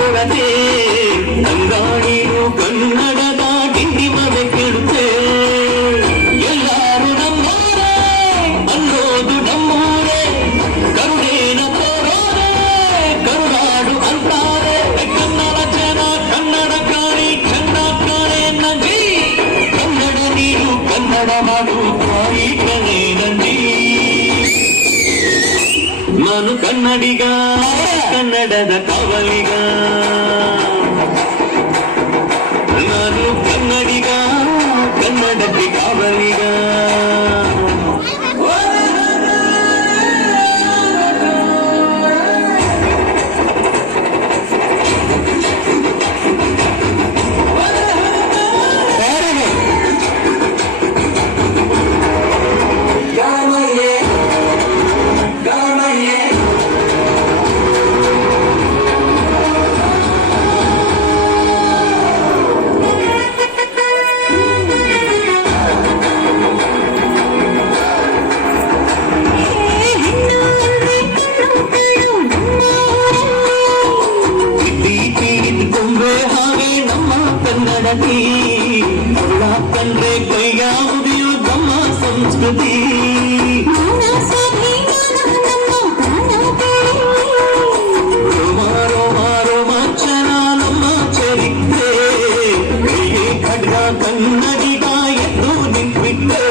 ಕೊಡದೆ ಅಂಗಾಣಿಯು ಕನ್ನಡದ ಗಿಂಡಿ ಮನೆ ಕೇಳುತ್ತೆ ಎಲ್ಲಾರು ನಮ್ಮೋರೇ ಅನ್ನೋದು ನಮ್ಮೂರೇ ಕರುಣೇನ ತೋರೋರೆ ಕರುನಾಡು ಅಂತಾರೆ ಕನ್ನಡ ಜನ ಕನ್ನಡ ಕಾಣಿ ಕನ್ನಡ ಕಾಣೆ ನಂಜಿ ಕನ್ನಡ ನೀರು ಕನ್ನಡ ಮಾಡು ತಾಯಿ ಕಣೆ ನಂಜಿ ನಾನು ಕನ್ನಡಿಗ ಕನ್ನಡದ ಕಾವಲಿಗ ನಾನು ಕನ್ನಡಿಗ ಕನ್ನಡಕ್ಕೆ ಕಾವಲಿಗ ಕಂಡ್ರೆ ಕೈಯಾವುದಿಯು ನಮ್ಮ ಸಂಸ್ಕೃತಿ ರೋಮಾಂಚನ ನಮ್ಮ ಚರಿತ್ರೆ ಕೈಗೆ ಖಡ್ಗ ಕನ್ನಡಿಗ ಎಂದು ನಿಂತ್ಬಿಟ್ಟೆ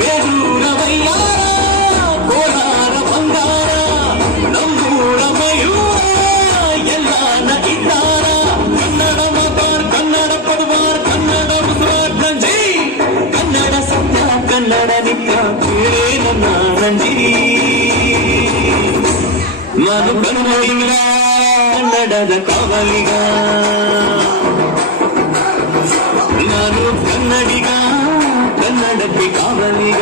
ಬೇರೂರವಯ್ಯಾರ ಕೋಲಾರ ಬಂಗಾರ ನಮ್ಮೂರ ಮಯೂರ ಎಲ್ಲಾನ ಇದ್ದಾರ ಕನ್ನಡ ಮಾತಾಡ್ ಕನ್ನಡ ಪದವಾರ್ ಕನ್ನಡ ಉಸಿರಾಡ್ ನಂಜಿ ಕನ್ನಡ ಸತ್ಯ ಕನ್ನಡ ನಿತ್ಯ ಕೇಳೇ ನನ್ನ ನಂಜಿ ನಾನು ಕನ್ನಡಿಗ ಕನ್ನಡದ ಕಾವಲಿಗ ನಾನು ಕನ್ನಡಿಗ ಕನ್ನಡಕ್ಕೆ ಕಾವಲಿಗ